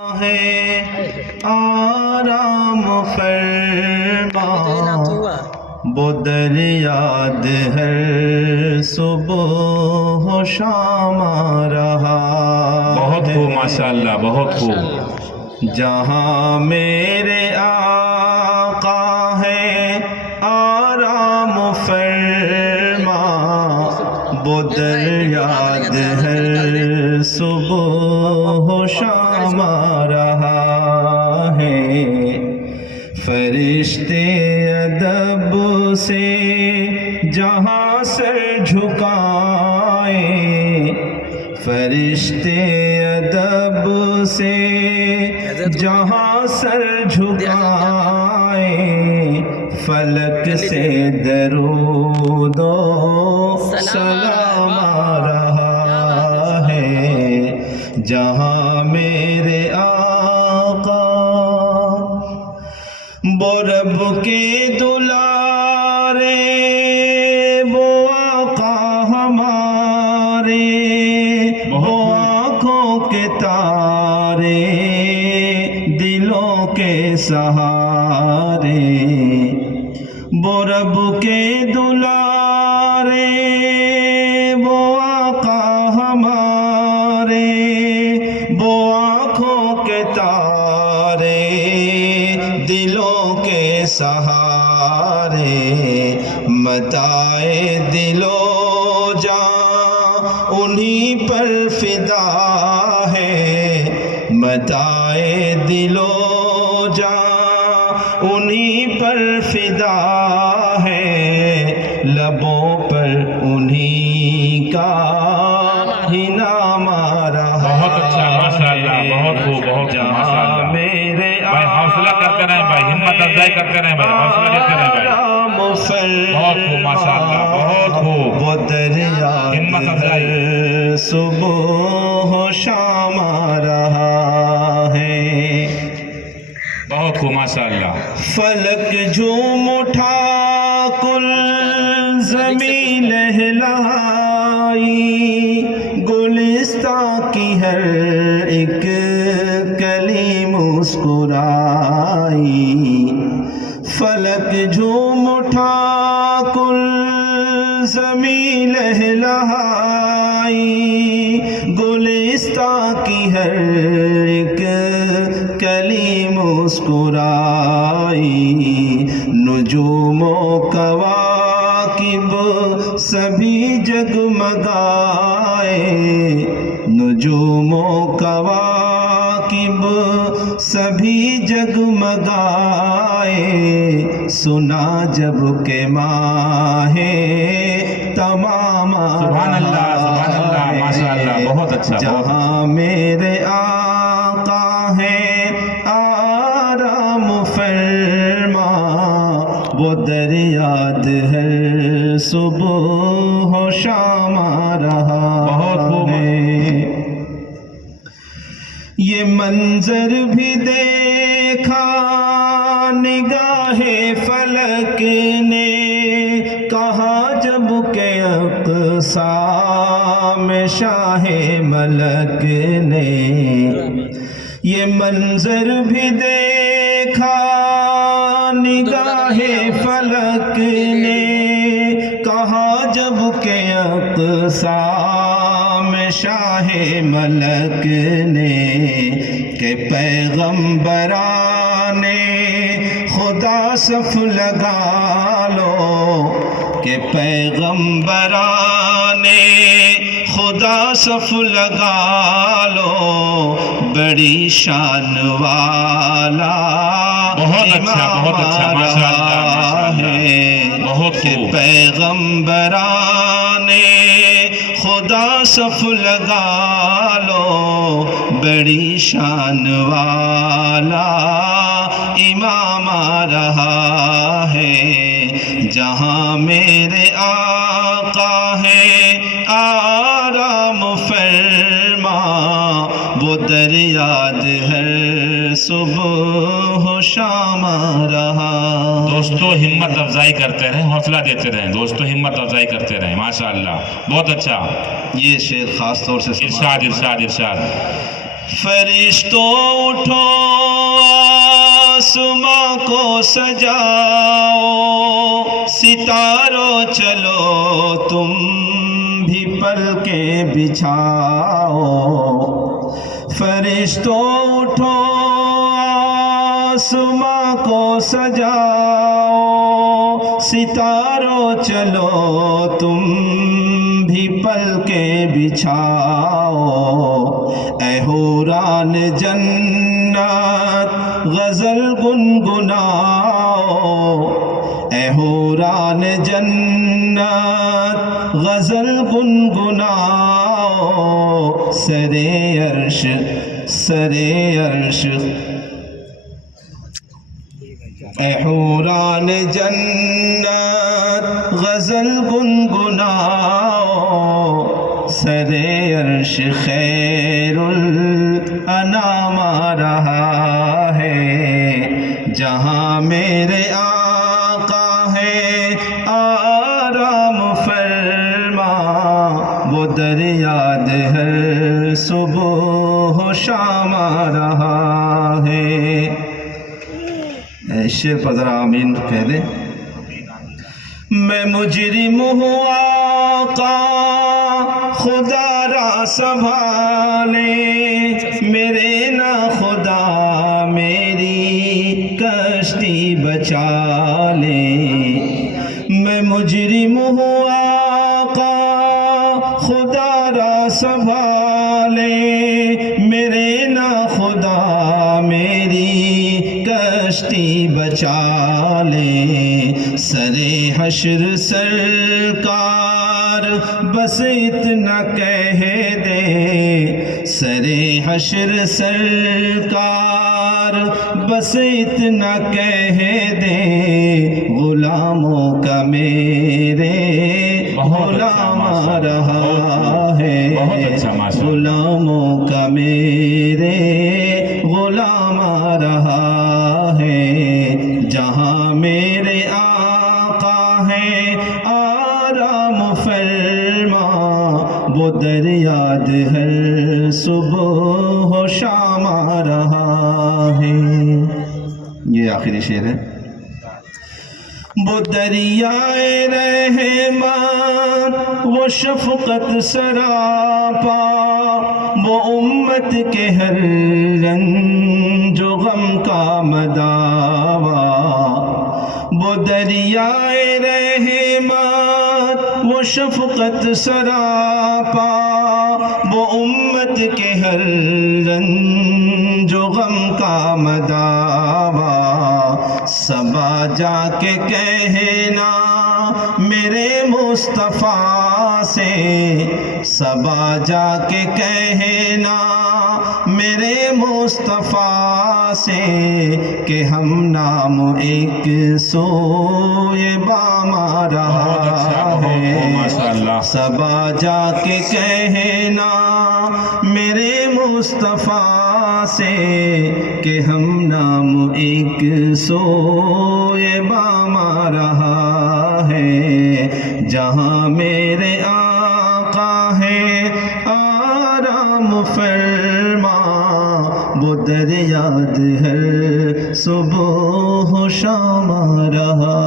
ہے آرام فرما وہ در یاد ہر صبح و شام آ رہا بہت خوب ماشاءاللہ، بہت خوب۔ جہاں میرے آقا ہے آرام فرما وہ در یاد ہر صبح و شام آ رہا ہے۔ فرشتے ادب سے جہاں سر جھکائیں، فرشتے ادب سے جہاں سر جھکائیں، فلک سے درود و سلام آ رہا ہے۔ جہاں میرے آقا وہ رب کے دلارے، وہ آقا ہمارے، وہ آنکھوں کے تارے، دلوں کے سہارے، وہ رب کے دلارے، وہ آقا ہمارے، وہ آنکھوں کے تارے، دلوں کے سہارے، متاع دل و جاں انہی پر فدا ہے، متاع دل و جاں انہی پر فدا ہے، لبوں پر انہی کا ہی نام آ رہا ہے۔ بہت اچھا ماشاءاللہ، بہت خوب، بہت خوب ماشاءاللہ۔ میرے بھائی حوصلہ کرتے رہیں بھائی، ہمت افزائی کرتے رہیں بھائی، حوصلہ دیتے رہیں بھائی۔ بہت خوب ماشاءاللہ، بہت خوب، وہ دریا ہمت افزائی۔ صبح و شام آ رہا ہے۔ بہت خوب ماشاءاللہ۔ فلک جھوم اٹھا کل زمین لہلائی، گلستاں کی ہر ایک کلی مسکرائی، فلک جھوم اٹھا کل زمین لہلائی، گلستاں کی ہر ایک کلی مسکرائی، نجوم و کواکب سبھی جگمگائے، نجوم و کواکب سبھی جگمگائے، سنا جب کہ ماہ تمام سبحان اللہ، سبحان اللہ، ماشاءاللہ، بہت اچھا۔ جہاں میرے آقا ہے آرام فرما وہ در یاد ہر صبح و شام آ رہا ہے۔ یہ منظر بھی دیکھا نگاہ فلک نے، کہا جب کہ اقصی میں شاہ ملک نے، یہ منظر بھی دیکھا نگاہ فلک نے، کہا جب کہ اقصی میں شاہ ملک نے، کہ پیغمبران خدا صف لگا لو، کہ پیغمبران خدا صف لگا لو، بڑی شان والا بہت اچھا، بہت اچھا ماشاءاللہ ہے، بہت کہ خوب۔ پیغمبران خدا صف لگا لو، بڑی شان والا امام آ رہا ہے۔ جہاں میرے آقا ہے آرام فرما وہ در یاد ہر صبح و شام آ رہا۔ دوستو ہمت افزائی کرتے رہیں، حوصلہ دیتے رہیں دوستو، ہمت افزائی کرتے رہیں، ماشاءاللہ بہت اچھا۔ یہ شعر خاص طور سے ارشاد ارشاد ارشاد۔ فرشتوں اٹھو آسماں کو سجاؤ، ستاروں چلو تم بھی پلکیں بچھاؤ، فرشتوں اٹھو آسماں کو سجاؤ، ستاروں چلو تم بھی پلکیں بچھاؤ، اے حوران جنت غزل گنگناؤ، اے حوران جنت غزل گنگناؤ، سرے عرش اے حوران جنت غزل گنگناؤ، سرے عرش خیر الانام آ رہا ہے، جہاں میرے آقا ہے آرام فرما، وہ دریاد ہر صبح و شام آ رہا ہے۔ شعر پر ذرا آمین کہہ دیں۔ میں مجرم ہوں آقا خدا را سنبھالے، میرے نا خدا میری کشتی بچا لے، میں مجرم ہوں آقا خدا را سنبھالے، میرے نا خدا میری کشتی بچا لے، سرے حشر سرکار بس اتنا کہہ دے، سرے حشر سرکار بس اتنا کہہ دے، غلاموں کا میرے غلام آ رہا ہے، غلاموں کا میرے غلام آ رہا ہے، جہاں میرے آقا ہے آرام فرما، وہ دریاد ہر صبح و شام آ رہا ہے۔ یہ آخری شعر ہے۔ وہ دریائے رحمت وہ شفقت سراپا، وہ امت کے ہر رنج و غم کا مداوا، وہ دریائے رحمت وہ شفقت سراپا، وہ امت کے ہر رنج و غم کا مداوا، صبا جا کے کہنا میرے مصطفیٰ سے، صبا جا کے کہنا میرے مصطفیٰ سے، کہ ہم نام ایک سوئے بام آ رہا ہے، صبا جا کے کہنا میرے مصطفیٰ سے، کہ ہم نام ایک سوئے بام آ رہا ہے، جہاں میرے آقا ہے آرام فرما، وہ دریاد ہر صبح و شام آ رہا